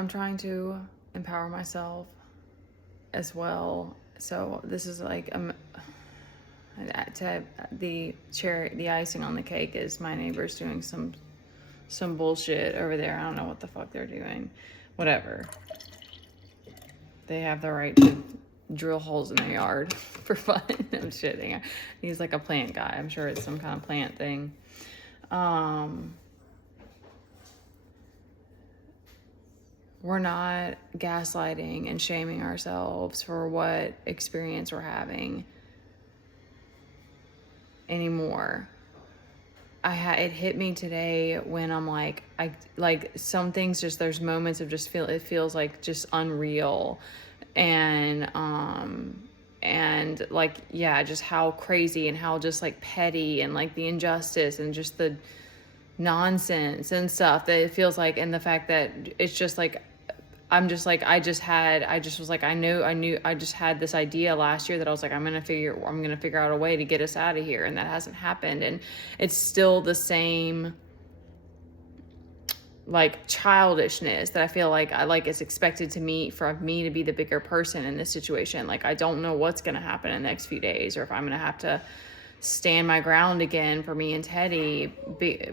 I'm trying to empower myself as well. So this is like the icing on the cake is my neighbor's doing some bullshit over there. I don't know what the fuck they're doing. Whatever. They have the right to drill holes in their yard for fun. I'm shitting. He's like a plant guy. I'm sure it's some kind of plant thing. We're not gaslighting and shaming ourselves for what experience we're having anymore. It hit me today when I'm like, some things just, there's moments of it feels like just unreal. And like, yeah, just how crazy and how just like petty and like the injustice and just the nonsense and stuff that it feels like. And the fact that it's just like, I just had this idea last year that I was like, I'm going to figure out a way to get us out of here. And that hasn't happened. And it's still the same like childishness that I feel like is expected for me to be the bigger person in this situation. Like, I don't know what's going to happen in the next few days, or if I'm going to have to stand my ground again for me and Teddy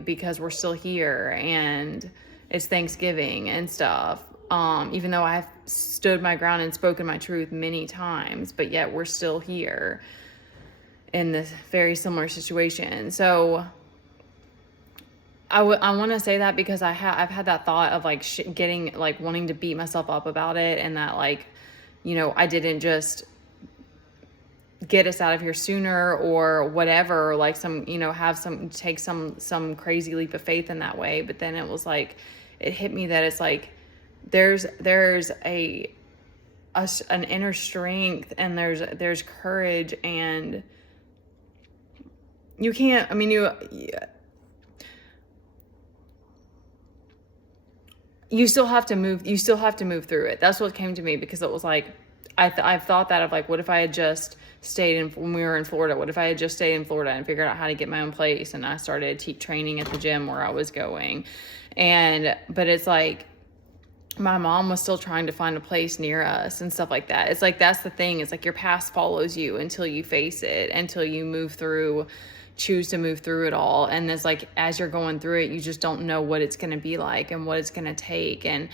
because we're still here and it's Thanksgiving and stuff. Even though I've stood my ground and spoken my truth many times, but yet we're still here in this very similar situation. So I want to say that because I've had that thought of like getting like wanting to beat myself up about it, and that like, I didn't just get us out of here sooner or whatever, like take some crazy leap of faith in that way. But then it was like, it hit me that it's like, there's an inner strength, and there's courage, and you can't, you still have to move through it. That's what came to me, because it was like, I've thought that of like, what if I had just stayed when we were in Florida? What if I had just stayed in Florida and figured out how to get my own place, and I started training at the gym where I was going, but it's like, my mom was still trying to find a place near us and stuff like that. It's like, that's the thing. It's like your past follows you until you face it, until you choose to move through it all. And it's like, as you're going through it, you just don't know what it's going to be like and what it's going to take. And,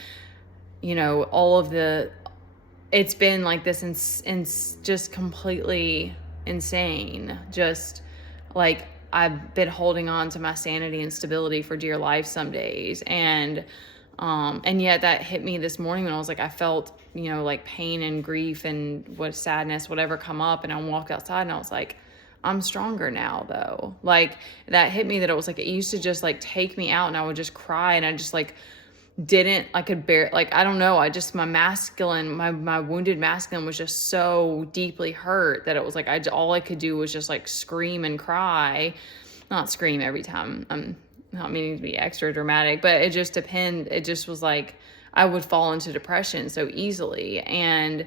it's been like this just completely insane. Just like, I've been holding on to my sanity and stability for dear life some days. And yet that hit me this morning when I was like, I felt, like pain and grief and sadness, whatever come up. And I walked outside and I was like, I'm stronger now though. Like, that hit me that it was like, it used to just like take me out and I would just cry, and I just like could bear, like, I don't know. My wounded masculine was just so deeply hurt that it was like, all I could do was just like scream and cry, not scream every time. I'm not meaning to be extra dramatic, but it just was like, I would fall into depression so easily. And,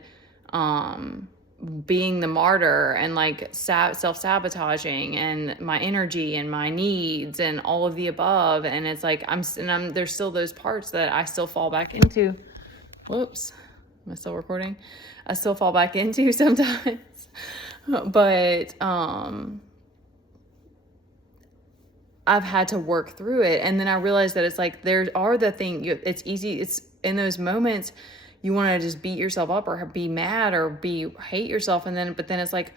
being the martyr and like self-sabotaging and my energy and my needs and all of the above. And it's like, there's still those parts that I still fall back into. Whoops. Am I still recording? I still fall back into sometimes, but, I've had to work through it. And then I realized that it's like, it's easy. It's in those moments you want to just beat yourself up or be mad or hate yourself. But then it's like,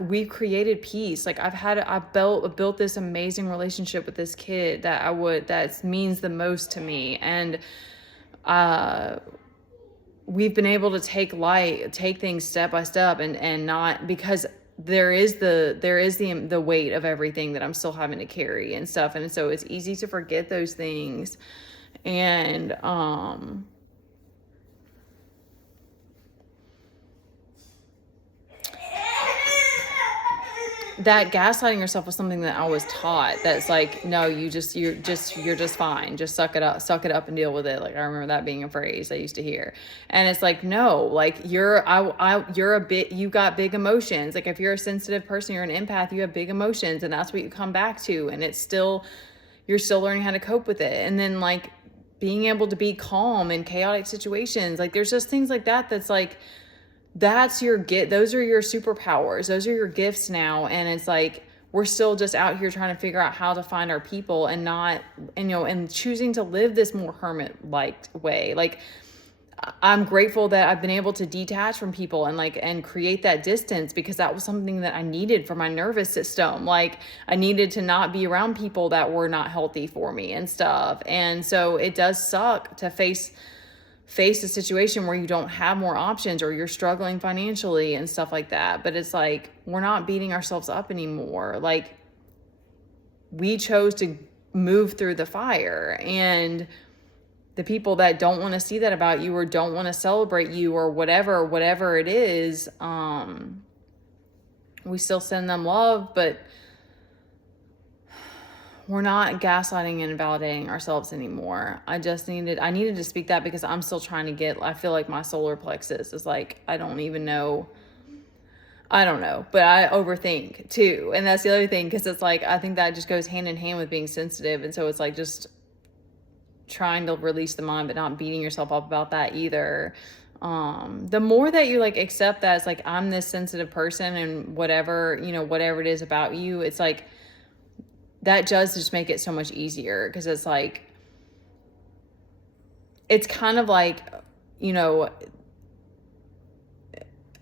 we've created peace. Like, I've built this amazing relationship with this kid that means the most to me. And, we've been able to take things step by step and not, because there is the weight of everything that I'm still having to carry and stuff. And so it's easy to forget those things. And, that gaslighting yourself was something that I was taught. That's like, no, you're just fine. Just suck it up and deal with it. Like, I remember that being a phrase I used to hear. And it's like, no, like you got big emotions. Like, if you're a sensitive person, you're an empath, you have big emotions, and that's what you come back to. And you're still learning how to cope with it. And then like, being able to be calm in chaotic situations. Like there's just things like that that's like, that's your gift. Those are your superpowers. Those are your gifts now. And it's like, we're still just out here trying to figure out how to find our people and not, and, you know, and choosing to live this more hermit-like way. Like, I'm grateful that I've been able to detach from people and like, and create that distance, because that was something that I needed for my nervous system. Like I needed to not be around people that were not healthy for me and stuff. And so it does suck to face a situation where you don't have more options or you're struggling financially and stuff like that. But it's like, we're not beating ourselves up anymore. Like we chose to move through the fire, and the people that don't want to see that about you or don't want to celebrate you or whatever it is, we still send them love, but we're not gaslighting and invalidating ourselves anymore. I needed to speak that because I'm still trying to I feel like my solar plexus is like, I don't know, but I overthink too. And that's the other thing, because it's like, I think that just goes hand in hand with being sensitive. And so it's like just trying to release the mind, but not beating yourself up about that either. The more that you like accept that it's like, I'm this sensitive person and whatever it is about you, it's like, that does just make it so much easier. Cause it's like, it's kind of like,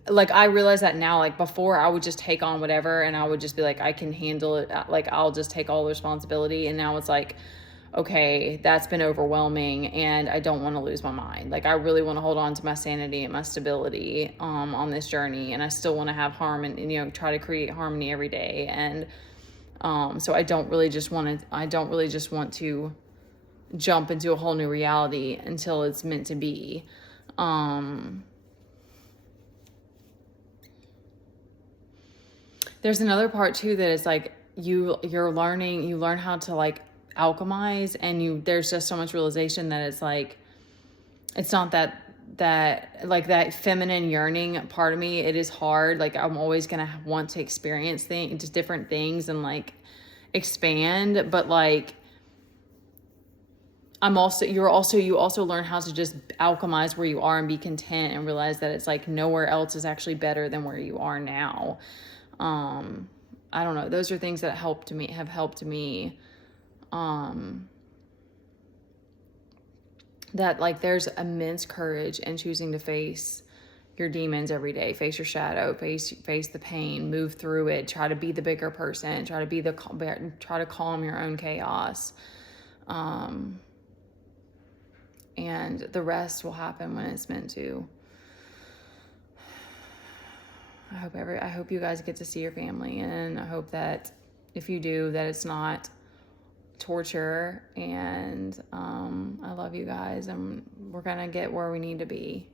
like I realize that now, like before I would just take on whatever and I would just be like, I can handle it. Like I'll just take all the responsibility. And now it's like, okay, that's been overwhelming and I don't want to lose my mind. Like I really want to hold on to my sanity and my stability on this journey. And I still want to have harmony, try to create harmony every day. And so I don't really just want to jump into a whole new reality until it's meant to be. There's another part too that is like, you learn how to like alchemize, and there's just so much realization that it's like, it's not that like that feminine yearning part of me, it is hard. Like I'm always gonna want to experience just different things and like expand, but like you also learn how to just alchemize where you are and be content and realize that it's like nowhere else is actually better than where you are now. I don't know. Those are things that have helped me. That like there's immense courage in choosing to face your demons every day, face your shadow, face the pain, move through it, try to be the bigger person, try to calm your own chaos. And the rest will happen when it's meant to. I hope you guys get to see your family, and I hope that if you do, that it's not torture. And I love you guys, and we're gonna get where we need to be.